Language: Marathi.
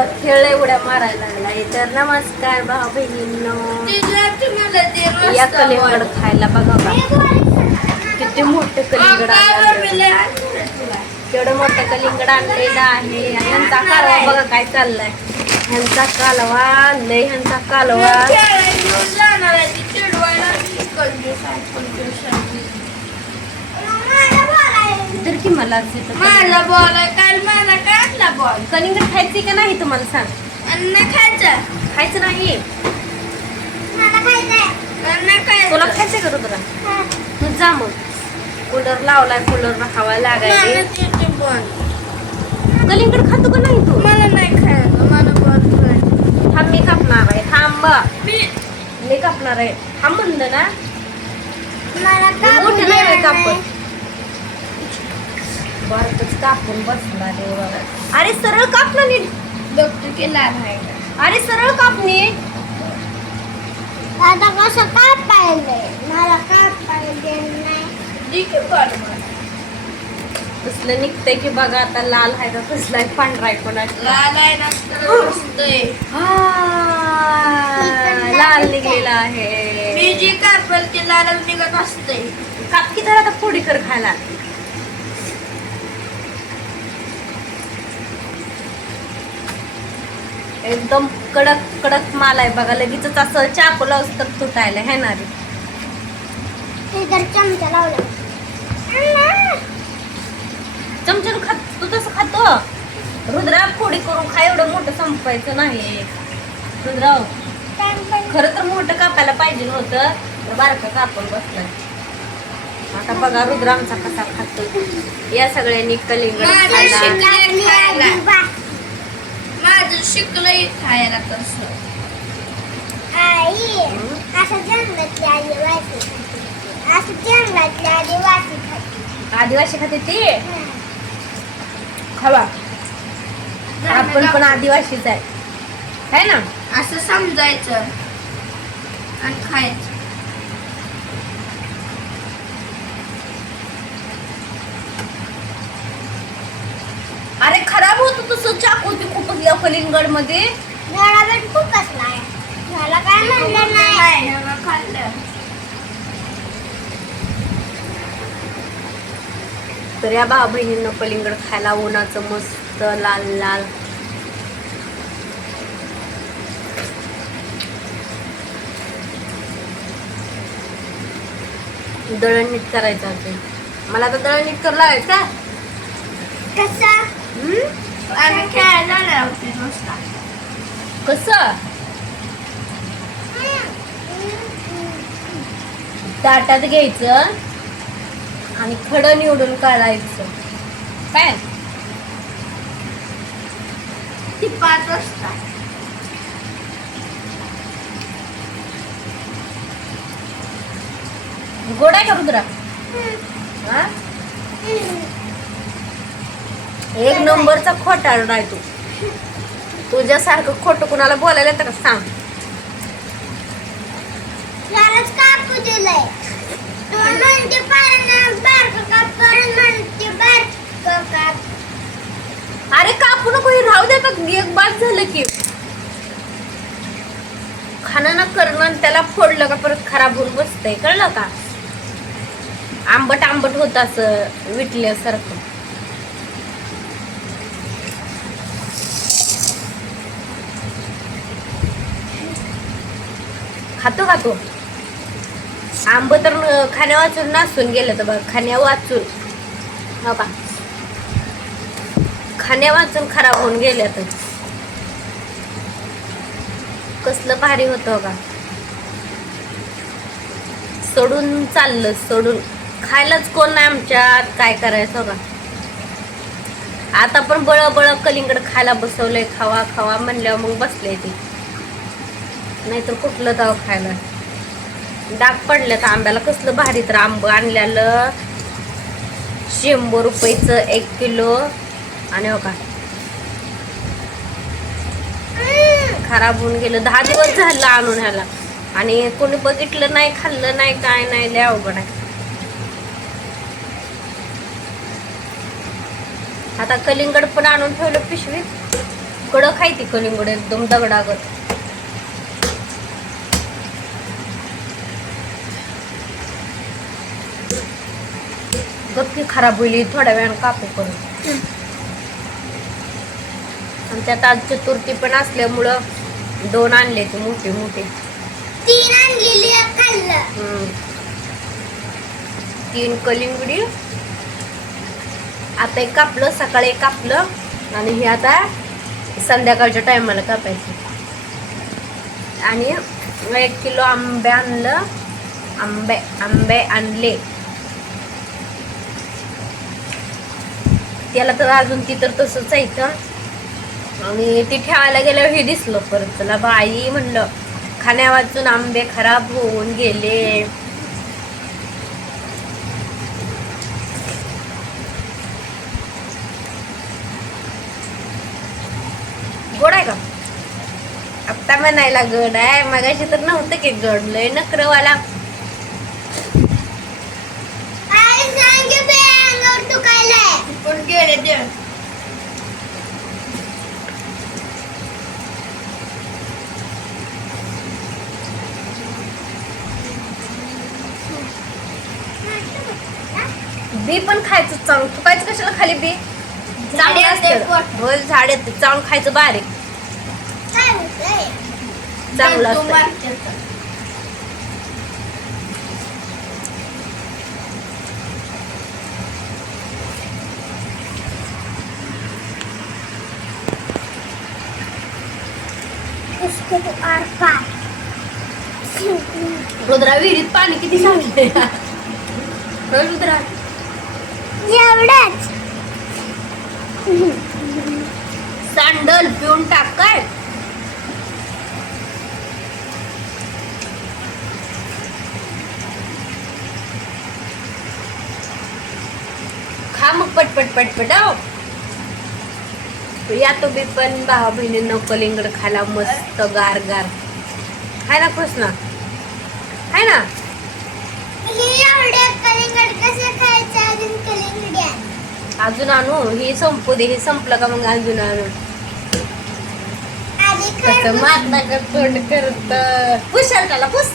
बघा खेळ उड्या मारायला लागलाय. तर नमस्कार भाऊ बहिणींनो, या कलिंगड खायला बघा बा. किती मोठे कलिंगड आणले, केवढं मोठं कलिंगड आणलेलं आहे. ह्यांचा कालवा बघा काय चाललाय. ह्यांचा कालवा लय, ह्यांचा कालवा. तर की मला माझा बॉल आहे, काल माझा काढला बॉल. कलिंगड खायचे का नाही तुम्हाला सांग. खायचं खायचं नाही, खायचं तुला खायचंय का रुद्रा? तू जा मग. कूलर लावलाय, कूलर हवा लागायची. कलिंगड खातो का नाही तू? मला नाही खायचं, मला बॉल. थांब, मी कापणार आहे. थांब, मी कापणार आहे. थांब म्हणलं ना. मोठे नाही होय कापत, बारकच कापून बसला रे बाबा. अरे सरळ काप ना नीट. डॉक्टर केला आहे. अरे सरळ काप नीट. आता कसं कापायलंय, मला कापायला नाही. कसलं निघतंय की बघा. आता लाल आहे का कसलाय पांढरा आहे कोणाचा. लाल आहे ना, लाल निघलेला आहे. मी जी कापल ते लालच निघत असते. काप की जरा आता फोडी कर खायला. एकदम कडक कडक माल आहे बघा. लगेच असं चाकू लावूस तर तुटायला है ना रे. चमचा लावला. चमच्यानं खात तू तसं खातो. रुद्रा फोडी करून खा, एवढं मोठं संपायचं नाही. रुद्रा खरं तर मोठं कापायला पाहिजे होतं, तर बारकं कापून बसलं. आता बघा रुद्रा आमचा कसा खातो. या सगळ्यांनी कलिंगड खायला. माझं शिकलंय खायला तसं. आई असं जंगलातली आदिवासी खाते, असं जंगलातली आदिवासी खाते. आदिवासी खाते ते खावा. आपण पण आदिवासीच आहे, है ना. असं समजायचं आणि खायचं. अरे खराब होतो तसं चाकू ते खूपच या कलिंगड मध्ये. गळावेट खूपच नाही मला काय म्हणलं नाही. खाल्लं तर या भाऊ बहिणींना कलिंगड खायला उन्हाचं मस्त लाल लाल. दळण नीट करायचं असेल मला. तर दळण नीट कर लागायचं का कसं. आम्ही खेळायला जाणार होते नुसता. कसं ताटात घ्यायचं आणि खडं निवडून काढायचं काय. ती 5 वाजता. गोड आहे का रुद्रा? हा? एक नंबरचा खोटारडा आहे तू. तुझ्यासारखं खोटं कुणाला बोलायला येतं का सांग. लालच कापू दिलंय. तू म्हणते बारकं काप, परत म्हणते बारकं काप. अरे कापू नको, हे राहू दे. का एक बाद झालं की खाणं ना करणं आणि त्याला फोडलं का परत खराब होऊन बसतंय, कळलं का. आंबट आंबट होत असं विटल्यासारखं. खातो का तू? आंब तर खाण्या वाचून नासून गेलं. तर बघ खाण्या वाचून, हो का, खाण्या वाचून खराब होऊन गेल्या. तर कसलं भारी होतं का. सोडून चाललं, सोडून खायलाच कोण नाही आमच्यात. काय करायचं का. आता पण बळ बळ कलिंगड खायला बसवलंय. खावा खावा म्हणल्यावर मग बसले ते. नाहीतर कुठलं जाव खायला. डाग पडल्यात आंब्याला. कसलं भारी. तर आंब आणलेलं 100 रुपयाचं 1 किलो. आणि हो का खराब होऊन गेलं. 10 दिवस झालं आणून ह्याला. आणि कोणी बघितलं नाही, खाल्लं नाही, काय नाही. लय अवघड आहे. आता कलिंगड पण आणून ठेवलं पिशवीत. कडक आहे ती कलिंगड एकदम दगडागत. गप्पी खराब होईल थोड्या वेळानं कापू करून. आणि त्यात आज चतुर्थी पण असल्यामुळं 2 आणले ते मोठे मोठे. 3 आणलेली खाल्लं. 3 कलिंगडी. आता एक कापलं, सकाळी एक कापलं आणि हे आता संध्याकाळच्या टायमाला कापायचं. आणि 1 किलो आंबे आणलं. आंबे आणले. त्याला तर अजून ती तर तसंच आहे इथं. आणि ती ठेवायला गेल्यावर हे दिसलं परत. चला बाई म्हणलं, खाण्या वाचून आंबे खराब होऊन गेले. गोड आहे का? आत्ता म्हणायला गड आहे, मगाशी तर नव्हतं की गड. लय नखरवाला. आई सांग बे अंगावर दुखायलाय. पण गेले ते. बी पण खायचं चांगलं. फुकायचं कशाला खाली बी? चांगलं असतं. रोज झाड येते चांगलं खायचं बारीक. काय होतंय? चांगलं असतं. उसको तो आर पार. रुद्रा विहिरीत पाणी किती सांगते रुद्रा? एवढंच. सांडल पिऊन टाक काय. खा मग पटपट पटपट. या तुम्ही पण भावा बहिणींना कलिंगड खायला मस्त गार गार. हाय ना कृष्णा? हाय ना? हे एवढे कलिंगड कसे खायचे? अजून कलिंगड आहे. अजून आणू. हे संपू दे. हे संपलं का मग अजून आणू. आधी कसं मारता का तोंड करत. पुस शर्टाला पुस.